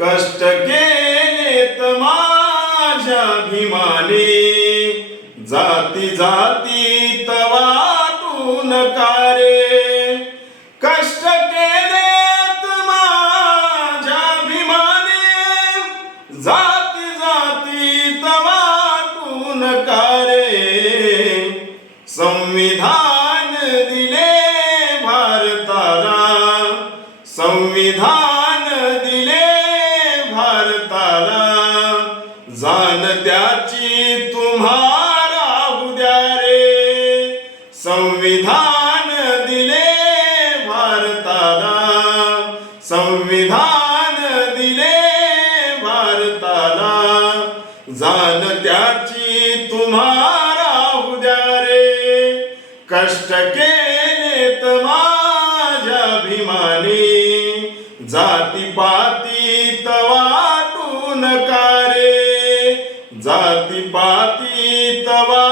कष्ट केलेत माझ्या भीमाने जाती जाती तवातून कारे. कष्ट केलेत माझ्या भीमाने जाती जाती तवातून कारे. संविधान जाण त्याची तुम्हाला उद्या रे. संविधान दिले भारताला. संविधान दिले भारताला. जाण त्याची तुम्हाला उद्या रे. कष्ट केलेत माझ्या भीमाने जाती पाती ಜಾತಿ ಪಾತಿ ತವಾ